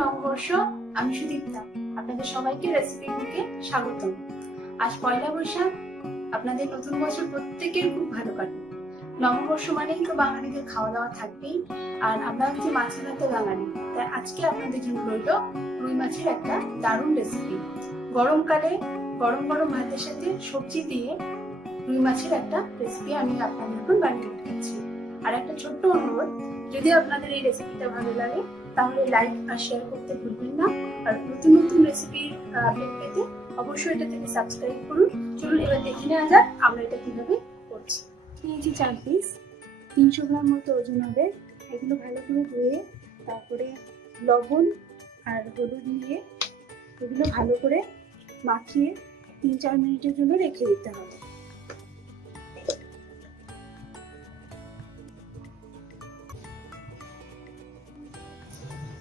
নববর্ষ। আমি সুদীপ্তা, আপনাদের সবাইকে রেসিপি বুকে স্বাগতম। আজ পয়লা বৈশাখ, আপনাদের নতুন বছর প্রত্যেকের খুব ভালো কাটুক। নববর্ষ মানেই তো বাঙালিদের খাওয়া দাওয়া থাকবেই, আর আমরা হচ্ছে মাছ ভাতে বাঙালি, তাই আজকে আপনাদের জন্য রইল রুই মাছের একটা দারুণ রেসিপি। গরমকালে গরম গরম ভাতের সাথে সবজি দিয়ে রুই মাছের একটা রেসিপি আমি আপনাদের এখন বানিয়ে দেখাচ্ছি। আর একটা ছোট্ট অনুরোধ, যদি আপনাদের এই রেসিপিটা ভালো লাগে তাহলে লাইক আর শেয়ার করতে ভুলবেন না। আর নতুন নতুন রেসিপির আপডেট পেতে অবশ্যই এটা থেকে সাবস্ক্রাইব করুন। চলুন এবার দেখে নেওয়া যাক আমরা এটা কিভাবে করছি। নিয়েছি 4 পিস, 300 গ্রাম মতো ওজন হবে। এগুলো ভালো করে ধুয়ে তারপরে লবণ আর হলুদ নিয়ে এগুলো ভালো করে মাখিয়ে 3-4 মিনিটের জন্য রেখে দিতে হবে।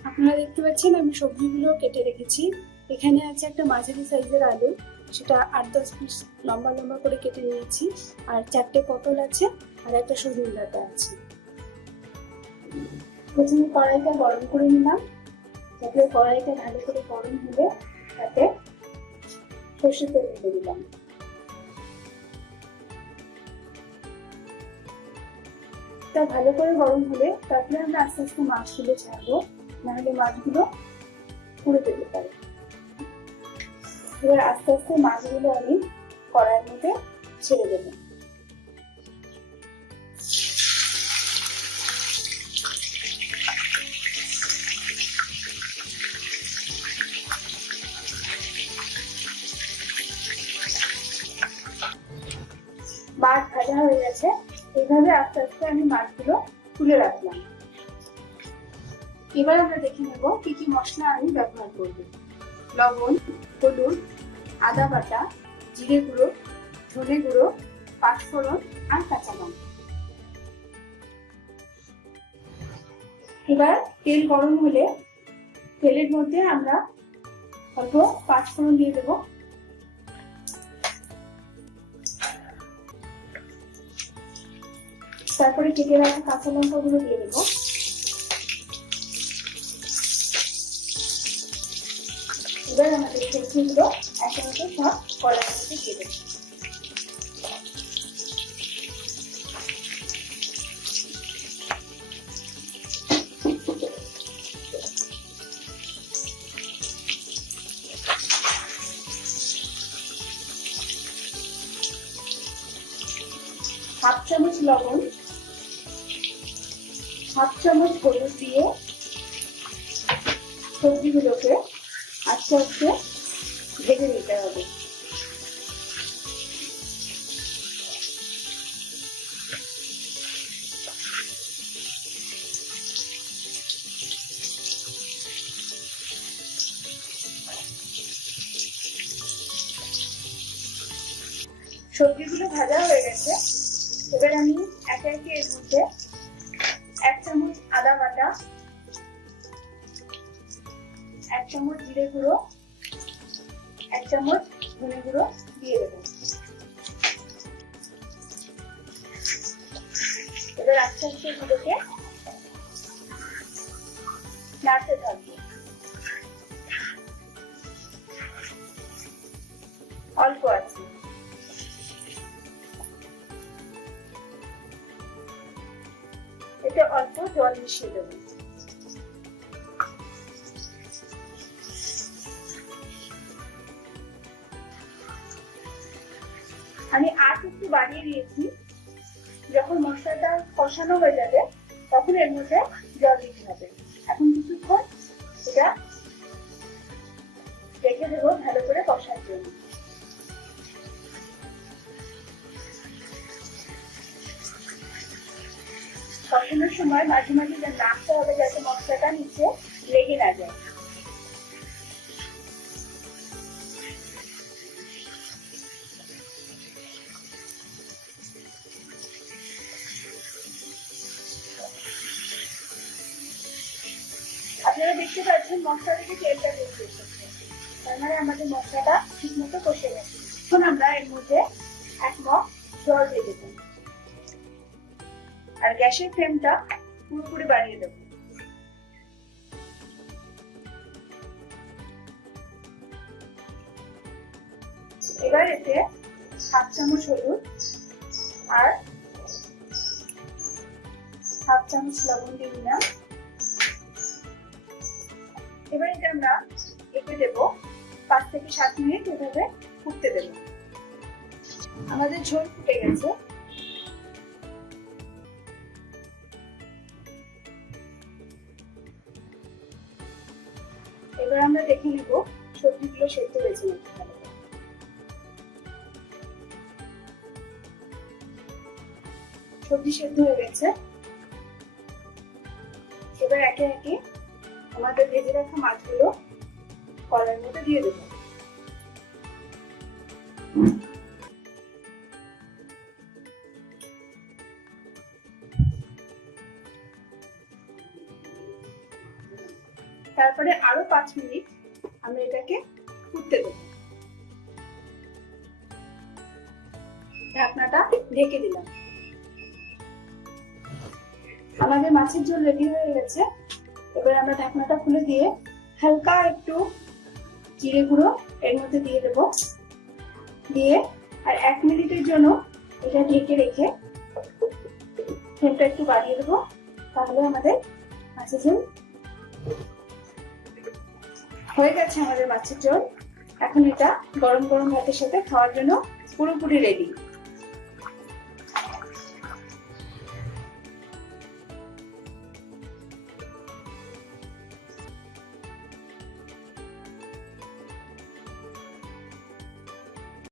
আপনারা দেখতে পাচ্ছেন আমি সবজিগুলো কেটে রেখেছি। এখানে আছে একটা মাঝারি সাইজের আলু, সেটা 8-10 পিস লম্বা লম্বা করে কেটে নিয়েছি। আর 4টে পটল আছে, আর একটা সজনে ডাঁটা আছে। প্রথমে কড়াইটা গরম করে নিলাম। তারপরে কড়াইটা ভালো করে গরম হলে তাতে সর্ষের তেল দিয়ে দিলাম। তা ভালো করে গরম হলে তারপরে আমরা আস্তে আস্তে মাছগুলো ছাড়বো, নাহলে মাছগুলো পুড়ে যেতে পারে। এবার আস্তে আস্তে মাছগুলো আমি কড়াইয়ের মধ্যে ছেড়ে দেবো। মাছ ভাজা হয়ে গেছে। এইভাবে আস্তে আস্তে আমি মাছগুলো তুলে রাখলাম। এবার আমরা দেখে নেব কি কি মশলা আমি ব্যবহার করব। লবণ, হলুদ, আদা বাটা, জিরে গুঁড়ো, ধনে গুঁড়ো, পাঁচফোড়ন আর কাঁচা লঙ্কা। এবার তেল গরম হলে তেলের মধ্যে আমরা অল্প পাঁচফোড়ন দিয়ে দেব। তারপরে কেটে রাখা কাঁচা লঙ্কা গুলো দিয়ে দেবো। এবার আমাদের সবজিগুলো একসাথে সব কড়াইয়ের মধ্যে দিয়ে দেবো। হাফ চামচ লবণ, হাফ চামচ হলুদ দিয়ে সবজিগুলোকে আস্তে আস্তে ভেজে নিতে হবে। সবজিগুলো ভাজা হয়ে গেছে। এবার আমি একে একে এর মধ্যে 1 চামচ আদা বাটা, 1 চামচ জিরে গুঁড়ো, 1 চামচ ধনে গুঁড়ো দিয়ে দেবো। এবার আস্তে আস্তে এগুলোকে নাড়তে থাকবো। অল্প আছে, এতে অল্প জল মিশিয়ে দেবো। আমি আঁচ একটু বাড়িয়ে দিয়েছি। যখন মশলাটা কষানো হয়ে যাবে তখন এর মধ্যে জল দিতে হবে। এখন কিছুক্ষণ এটা রেখে দেবো ভালো করে কষার জন্য। কষানোর সময় মাঝে মাঝে নাড়তে হবে যাতে মশলাটা নিচে লেগে না যায়। আপনারা দেখতে পাচ্ছেন মশলা থেকে তেলটা বেরিয়ে এসেছে, তার মানে আমাদের মশলাটা ঠিক মতো কষে গেছে। এখন আমরা এর মধ্যে 1 মগ জল দিয়ে দেবো আর গ্যাসের ফ্লেমটা পুরোপুরি বাড়িয়ে দেবো। এবার এতে 1/2 চামচ হলুদ আর 1/2 চামচ লবণ দিয়ে দিলাম। এবার এটা আমরা এতে দেব 5 থেকে 7 মিনিট এভাবে ফুটতে দেব। আমাদের ঝোল ফুটে গেছে। এবার আমরা দেখে নেব সবজিগুলো সেদ্ধ হয়েছে নাকি। সবজি সেদ্ধ হয়ে গেছে। এবার একে একে আমাদের ভেজে রাখা মাছগুলো কড়াইয়ের মধ্যে দিয়ে দেব। তারপরে আরো 5 মিনিট আমরা এটাকে ফুটতে দেব। ঢাকনাটা ঢেকে দিলাম। আমাদের মাছের ঝোল রেডি হয়ে গেছে। এবার আমরা ঢাকনাটা খুলে দিয়ে হালকা একটু জিরে গুঁড়ো এর মধ্যে দিয়ে দেব। দিয়ে আর 1 মিনিটের জন্য এটা ঢেকে রেখে ফ্লেমটা একটু বাড়িয়ে দেবো। তাহলে আমাদের মাছের ঝোল হয়ে গেছে। আমাদের মাছের ঝোল এখন এটা গরম গরম ভাতের সাথে খাওয়ার জন্য পুরোপুরি রেডি।